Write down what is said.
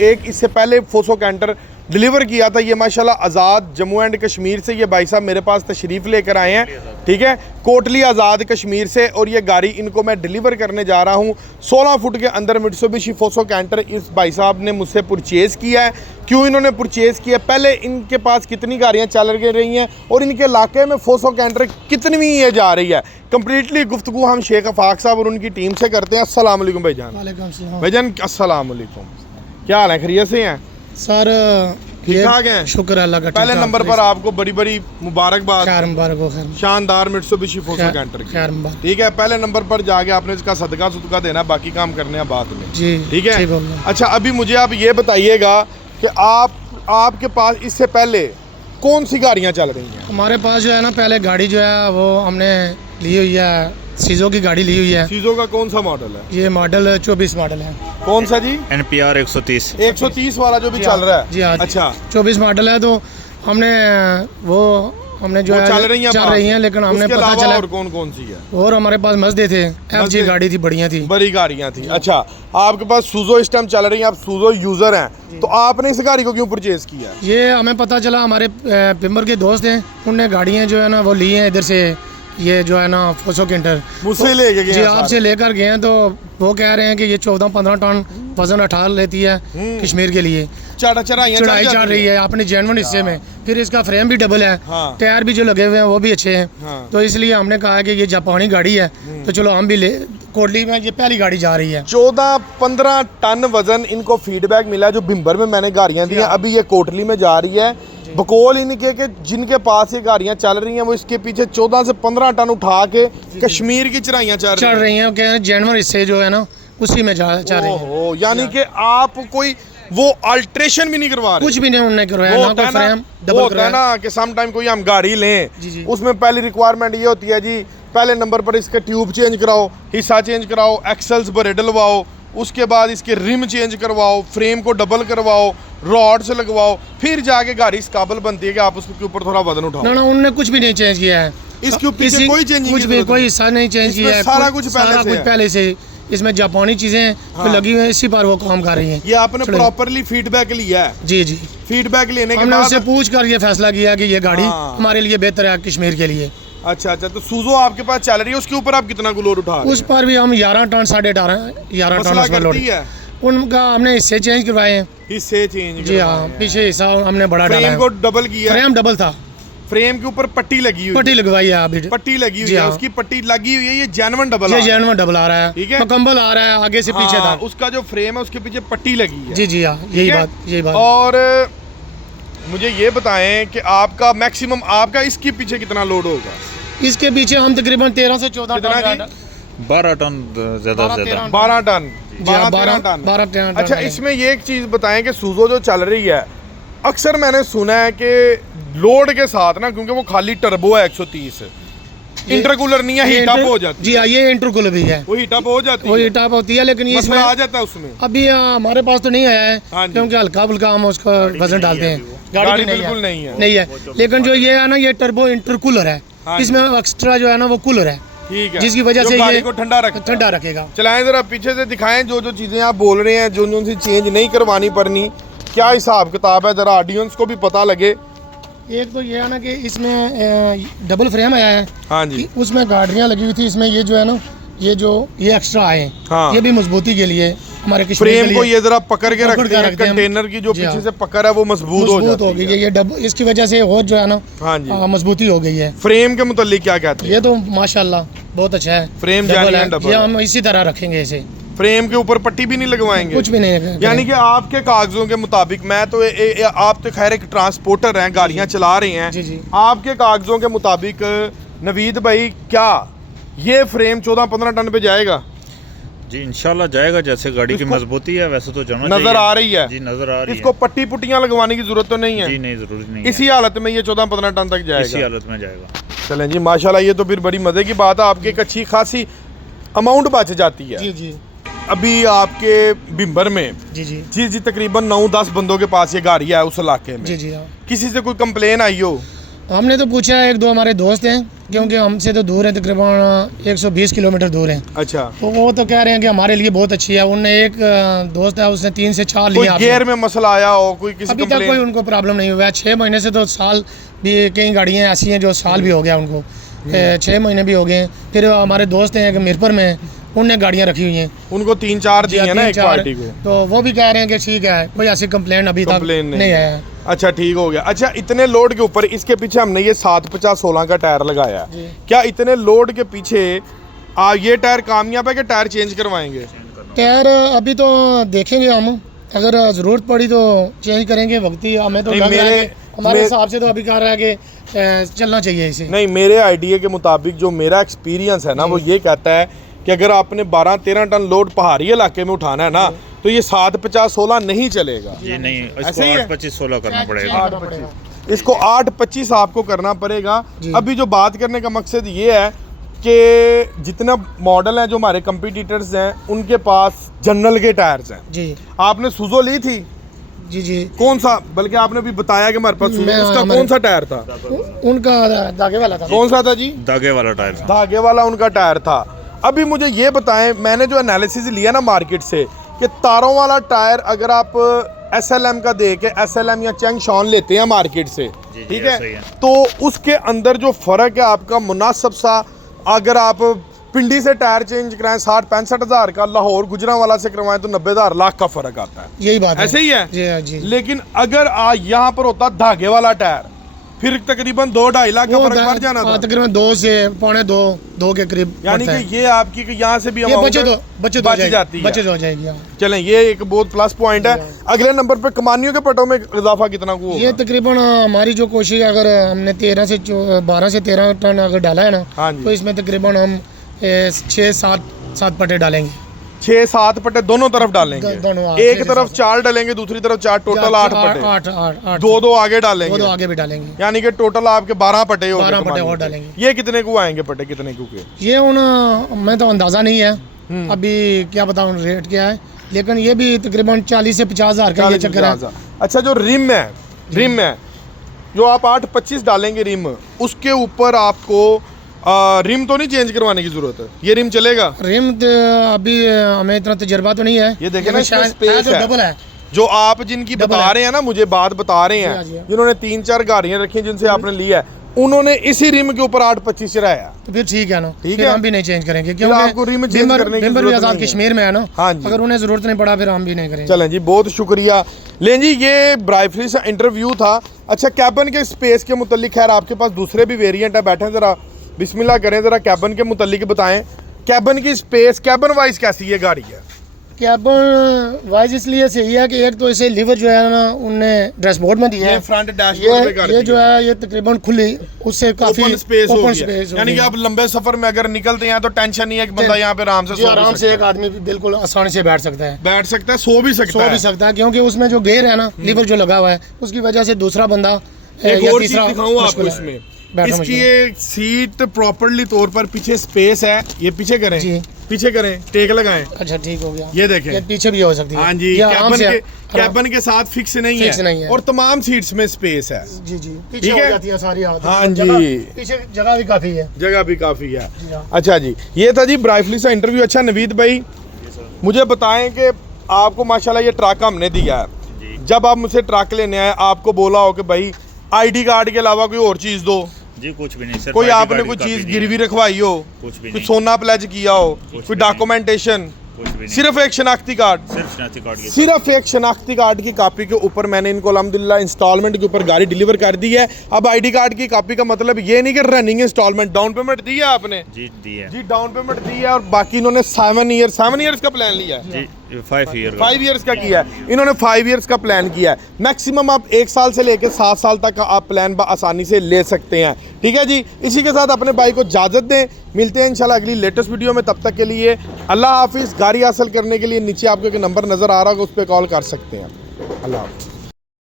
एक इससे पहले फोसो कैंटर डिलीवर किया था। ये माशाल्लाह आज़ाद जम्मू एंड कश्मीर से ये भाई साहब मेरे पास तशरीफ़ लेकर आए हैं, ठीक है, कोटली आज़ाद कश्मीर से। और ये गाड़ी इनको मैं डिलीवर करने जा रहा हूँ 16 फुट के अंदर मित्सुबिशी फोसो कैंटर इस भाई साहब ने मुझसे परचेज़ किया है। क्यों इन्होंने परचेज़ किया, पहले इनके पास कितनी गाड़ियाँ चल रही हैं और इनके इलाके में फोसो कैंटर कितनी ये जा रही है, कंप्लीटली गुफ्तगू हम शेख अफाक साहब और उनकी टीम से करते हैं। अस्सलाम वालेकुम भाईजान। भाईजान अस्सलाम वालेकुम, क्या हाल है, खैरियत से हैं सर? ठीक ठाक हैं, शुक्र अल्लाह का। पहले नंबर पर आपको बड़ी बड़ी मुबारकबाद, खैर मुबारक हो, खैर शानदार मित्सुबिशी फोसो कैंटर की, खैर मुबारक। ठीक है, पहले नंबर पर जाके आपने इसका सदका सुदका देना, बाकी काम करने हैं बाद में, जी ठीक है। ठीक हो गया। अच्छा, अभी मुझे आप ये बताइएगा कि आपके पास इससे पहले कौन सी गाड़ियाँ चल रही हैं? हमारे पास जो है ना, पहले गाड़ी जो है वो हमने ली हुई है, सीजो की गाड़ी ली हुई है। सीजो का कौन सा मॉडल है? ये मॉडल 24 मॉडल है। कौन सा जी? NPR 130 वाला जो भी चल रहा है जी हाँ। अच्छा, 24 मॉडल है। तो हमने जो है चल रही हैं, लेकिन हमने उसके पता अलावा चला और कौन कौन सी है? और हमारे पास मजदे थे, FG गाड़ी थी, बढ़िया थी, बड़ी गाड़ियाँ थी। अच्छा, आपके पास सूजो इस टाइम चल रही है, आप सूजो यूजर हैं, तो आपने इस गाड़ी को क्यों परचेज किया? ये हमें पता चला, हमारे पिम्बर के दोस्त हैं, उनने गाड़ियाँ जो है ना वो ली हैं इधर से, ये जो है ना फोसो कैंटर मुझसे लेके गए जी, आपसे लेकर गए हैं। तो वो कह रहे हैं कि ये 14-15 टन वजन उठा लेती है कश्मीर के लिए, चढ़ाई चढ़ रही है अपने जेन्युइन हिस्से में। फिर इसका फ्रेम भी डबल है, टायर भी जो लगे हुए हैं वो भी अच्छे हैं। तो इसलिए हमने कहा कि ये जापानी गाड़ी है, तो चलो हम भी ले। कोटली में ये पहली गाड़ी जा रही है। 14-15 टन वजन इनको फीडबैक मिला, जो भिम्बर में मैंने गाड़ियाँ दी हैं, अभी ये कोटली में जा रही है। बकौल इनके के जिनके पास ये गाड़ियाँ चल रही हैं वो इसके पीछे 14 से 15 टन उठा के कश्मीर की चढ़ाइयाँ चढ़ रही हैं। जेन्युइन हिस्से जो है ना उसी में जा रही है। यानी कि आप कोई वो अल्ट्रेशन भी नहीं करवा रहे? कुछ भी नहीं उन्होंने करवाया, ना कोई फ्रेम डबल करवाया ना कि सम टाइम कोई हम गाड़ी लें, उसमें पहली रिक्वायरमेंट ये होती है जी, पहले नंबर पर इसके ट्यूब चेंज कराओ, हिस्सा चेंज कराओ, एक्सल्स बड़े डलवाओ, उसके बाद इसके रिम चेंज करवाओ, फ्रेम को डबल करवाओ, रॉड से लगवाओ, फिर जाके गाड़ी इस काबिल बनती है कि आप उसके ऊपर थोड़ा वजन उठाओ। ना उन्होंने कुछ भी नहीं चेंज किया है, इसके पीछे कोई चेंज कुछ भी, कोई हिस्सा नहीं चेंज किया है, सारा कुछ पहले से। इसमें जापानी चीजें तो लगी हुई है, इसी पर वो काम कर रही हैं। ये आपने प्रॉपरली फीडबैक लिया है? जी जी, फीडबैक लेने के हमने बाद उससे पूछ कर ये फैसला किया कि ये गाड़ी हमारे लिए बेहतर है कश्मीर के लिए। अच्छा, तो सूजो आपके पास चल रही है, उसके ऊपर आप कितना लोड उठा रहे हैं? उस पर भी हम 11 टन 11.5 टन उसमें लोड है। उनका हमने हिस्से चेंज करवाए हैं, हिस्से चेंज, जी हाँ, पीछे हिस्सा हमने बड़ा डाला है। फ्रेम को डबल किया, फ्रेम डबल था, फ्रेम के ऊपर पट्टी लगी हुई, पट्टी लगवाई है अभी, पट्टी लगी हुई है, उसकी पट्टी लगी हुई है, ये जेन्युइन डबल, ये जेन्युइन डबल आ रहा है, ठीक है, मुकम्मल आ रहा है, आगे से पीछे था। उसका जो फ्रेम है उसके पीछे पट्टी लगी है। जी जी हाँ, यही बात। और मुझे ये बताएं कि आपका मैक्सिमम आपका इसके पीछे कितना लोड होगा? इसके पीछे हम तकरीबन 13 से 14 टन, 12 टन ज्यादा 12 टन 12 टन। अच्छा, इसमें ये एक चीज़ बताएं कि सूजो जो चल रही है, अक्सर मैंने सुना है कि लोड के साथ ना, क्योंकि वो खाली टर्बो है 130, इंटरकूलर नहीं है, हीट अप हो जाती है। जी हाँ, ये इंटरकूलर भी है, वो हीट अप हो जाती है, वो हीट अप होती है, लेकिन ये इसमें आ जाता है उसमें। अभी हमारे पास तो नहीं आया है, क्योंकि हल्का फुल्का हम उसका वजन डालते हैं, गाड़ी बिल्कुल नहीं है। लेकिन जो ये है ना, ये टर्बो इंटरकूलर है, इसमें एक्स्ट्रा जो है ना वो कूलर है, ठीक है, जिसकी वजह से गाड़ी को ठंडा रखेगा। चलाएं जरा पीछे से दिखाएं जो चीजें आप बोल रहे हैं, जो सी चेंज नहीं करवानी पड़नी, क्या हिसाब किताब है, जरा ऑडियंस को भी पता लगे। एक तो ये है ना कि इसमें डबल फ्रेम आया है, हाँ जी, उसमें गाड़ियाँ लगी हुई थी, इसमें ये जो है ना, ये एक्स्ट्रा आए हैं, हाँ, ये भी मजबूती के लिए हमारे फ्रेम को ये जरा पकड़ के रखते हैं, कंटेनर की जो पीछे से पकड़ है वो मजबूत हो गई है, ये इसकी वजह से और जो है ना, हाँ जी, मजबूती हो गई है। फ्रेम के मुतालिक क्या कहते हैं? ये तो माशाल्लाह बहुत अच्छा है, फ्रेम डबल, ये हम इसी तरह रखेंगे इसे। फ्रेम के ऊपर पट्टी भी नहीं लगवाएंगे? कुछ भी नहीं, यानी कि आपके कागजों के मुताबिक, मैं तो आप तो खैर एक ट्रांसपोर्टर हैं, गाड़ियां चला रहे हैं, जी। आपके कागजों के मुताबिक नवीद भाई, क्या ये फ्रेम 14-15 टन पे जाएगा? जी इंशाल्लाह जाएगा, जैसे गाड़ी की मजबूती है वैसे तो जाना नजर आ रही है। जी नजर आ रही है। इसको पट्टी पुट्टियां लगवाने की जरूरत तो नहीं है? जी नहीं, जरूरी नहीं, इसी हालत में ये 14-15 टन तक जाएगा? इसी हालत में जाएगा। चलें जी, माशाल्लाह, ये तो फिर बड़ी मजे की बात है, आपकी एक अच्छी खासी अमाउंट बच जाती है। जी अभी आपके भिम्बर में जी तकरीबन 9-10 बंदों के पास ये गाड़ी है उस इलाके में। जी हाँ। किसी से कोई कंप्लेन आई हो? हमने तो पूछा है, एक दो हमारे दोस्त हैं, क्योंकि हमसे तो दूर है, तकरीबन 120 किलोमीटर दूर है। अच्छा, तो वो तो कह रहे हैं कि हमारे लिए बहुत अच्छी है। उनने एक दोस्त है, उसने 3 से 4 कोई लिया। गियर में मसला आया हो, कोई किसी अभी तक कोई उनको प्रॉब्लम नहीं हुआ है। 6 महीने से तो साल भी, कई गाड़ियाँ ऐसी हैं जो साल भी हो गया उनको, 6 महीने भी हो गए। फिर हमारे दोस्त हैं एक मीरपुर में, उनने गाड़ियाँ रखी हुई हैं, उनको 3-4 दी है ना एक 3-4, पार्टी को, तो वो भी कह रहे हैं कि ठीक है, कोई ऐसी कंप्लेंट अभी तक नहीं आया है। अच्छा, ठीक हो गया। अच्छा, इतने लोड के ऊपर इसके पीछे हमने ये 750-16 का टायर लगाया है। क्या इतने लोड के पीछे ये टायर कामयाब है कि टायर चेंज करवाएंगे? टायर अभी तो देखेंगे हम, अगर ज़रूरत पड़ी तो चेंज करेंगे। वक्ती हमें तो लग रहा है कि हमारे हिसाब से तो अभी कह रहा है कि चलना चाहिए इसे। नहीं, मेरे आइडिया के मुताबिक जो मेरा एक्सपीरियंस है ना, वो ये कहता है कि अगर आपने 12-13 टन लोड पहाड़ी इलाके में उठाना है ना, तो ये 750-16 नहीं चलेगा। जी नहीं, ऐसे इसको ही है? 8-25-16 करना पड़ेगा। 825 इसको 825 आपको करना पड़ेगा। अभी जो बात करने का मकसद ये है कि जितना मॉडल है जो हमारे कंपटीटर्स हैं, उनके पास जनरल के टायर्स हैं। जी, आपने सुजो ली थी? जी जी। कौन सा? बल्कि आपने भी बताया कि हमारे पास सुजो, उसका कौन सा टायर था? उनका धागे वाला था। कौन सा था जी? धागे वाला टायर था। धागे वाला उनका टायर था। अभी मुझे ये बताएं, मैंने जो एनालिसिस लिया ना मार्केट से, कि तारों वाला टायर अगर आप SLM का दे के SLM या चेंगशॉन लेते हैं मार्केट से, ठीक है, तो उसके अंदर जो फ़र्क है आपका मुनासिब सा, अगर आप पिंडी से टायर चेंज कराएं 60-65 हज़ार का, लाहौर गुजरांवाला से करवाएं तो 90,000 लाख का फ़र्क आता है। यही बात है, ऐसे ही है जी जी। लेकिन अगर यहाँ पर होता धागे वाला टायर, फिर तकरीबन 2-2.5 लाख का फर्क पड़ जाना था। तकरीबन 2 से पौने 2 के करीब। यानी कि ये आपकी यहाँ से भी बचत जाती है, बचत हो जाएगी। चलें, ये एक बहुत प्लस पॉइंट है। अगले नंबर पे कमानियों के पटों में इजाफा कितना को होगा? ये तकरीबन हमारी जो कोशिश, अगर हमने 12 से 13 टन अगर डाला है ना, तो इसमें तकरीबन हम 6-7 पट्टे डालेंगे। 6-7 पट्टे दोनों तरफ डालेंगे, एक तरफ 4 डालेंगे, दूसरी तरफ 4, टोटल 8 पट्टे। 8 2 आगे डालेंगे, 2 आगे भी डालेंगे, यानी कि टोटल आपके 12 पट्टे हो गए। 12 पट्टे और डालेंगे। ये कितने को आएंगे पट्टे, कितने को के? ये मैं तो अंदाज़ा नहीं है अभी, क्या बताऊँ रेट क्या है, लेकिन ये भी तकरीबन 40 से 50 हज़ार का ये चक्कर है। अच्छा, जो रिम है जो आप 825 डालेंगे रिम, उसके ऊपर आपको रिम तो नहीं चेंज करवाने की जरूरत है? ये रिम चलेगा? रिम अभी हमें इतना तजर्बा तो नहीं है। ये देखें ना, शायद स्पेस तो डबल है। जो आप जिनकी बता रहे हैं ना, मुझे बात बता रहे हैं, जिन्होंने 3-4 गाड़ियां रखी जिनसे आपने लिया है, उन्होंने इसी रिम के ऊपर 825 चढ़ाया। तो फिर ठीक है ना, ठीक है, है, हम भी नहीं चेंज करेंगे, क्योंकि आपको रिम चेंज करने की जरूरत आजाद कश्मीर में है ना। हाँ जी, अगर उन्हें जरूरत नहीं पड़ा फिर हम भी नहीं करेंगे। चलें जी, बहुत शुक्रिया। लें जी, ये ब्राइफली से इंटरव्यू था। अच्छा, कैबन के स्पेस के मुतालिक, खैर आपके पास दूसरे भी वेरिएंट है, बैठे जरा बिस्मिल्लाह करें, जरा कैबन के मुतालिक बताएं, कैबन की स्पेस कैबन वाइज कैसी है गाड़ी है? कैबन वाइज इसलिए सही है कि एक तो इसे लीवर जो है ना, उनने डैशबोर्ड में दिया है, फ्रंट डैशबोर्ड पे कर ये जो है ये तकरीबन खुली, उससे काफी ओपन स्पेस हो गया। यानी कि आप लंबे सफर में अगर निकलते हैं तो टेंशन नहीं है कि बंदा यहाँ पे आराम से एक आदमी बिल्कुल आसानी से बैठ सकता है, सो भी सकता है, क्योंकि उसमें जो गेयर है ना, लीवर जो लगा हुआ है, उसकी वजह से दूसरा बंदा एक और चीज दिखाऊं आपको इसमें, इसकी ये सीट प्रॉपर्ली तौर पर पीछे स्पेस है। ये पीछे करें जी, पीछे करें, टेक लगाएं। अच्छा, ठीक हो गया। ये देखें, ये पीछे भी हो सकती है। हाँ जी, कैबन के साथ फिक्स नहीं है और तमाम सीट्स में स्पेस है। जी जी, पीछे हो जाती है सारी। हाँ जी, पीछे जगह भी काफी है। अच्छा जी, ये था जी ब्राइफली सा इंटरव्यू। अच्छा नवीद भाई, मुझे बताएं कि आपको माशाल्लाह ये ट्रक हमने दिया है, जब आप मुझसे ट्रक लेने आए, आपको बोला हो कि भाई ID कार्ड के अलावा कोई और चीज दो? जी कुछ भी नहीं सर। कोई आपने कोई चीज गिरवी रखवाई हो, कुछ भी कोई सोना प्लेज किया हो, कोई डॉक्यूमेंटेशन? सिर्फ एक शनाख्ती कार्ड, सिर्फ एक शनाख्ती कार्ड की कॉपी के ऊपर मैंने इनको अल्हम्दुलिल्लाह इंस्टॉलमेंट के ऊपर गाड़ी डिलीवर कर दी है। अब ID कार्ड की कॉपी का मतलब ये नहीं कि रनिंग इंस्टॉलमेंट, डाउन पेमेंट दी है आपने? जी दी है जी, डाउन पेमेंट दी है, और बाकी इन्होंने 7 ईयर्स का प्लान लिया है। 5 ईयर्स का किया है इन्होंने, 5 ईयर्स का प्लान किया है। मैक्सिमम आप 1 साल से लेकर 7 साल तक का आप प्लान आसानी से ले सकते हैं। ठीक है जी, इसी के साथ अपने भाई को इजाज़त दें, मिलते हैं इंशाल्लाह अगली लेटेस्ट वीडियो में। तब तक के लिए अल्लाह हाफिज़। गाड़ी हासिल करने के लिए नीचे आपको एक नंबर नज़र आ रहा होगा, उस पर कॉल कर सकते हैं। अल्लाह हाफिज़।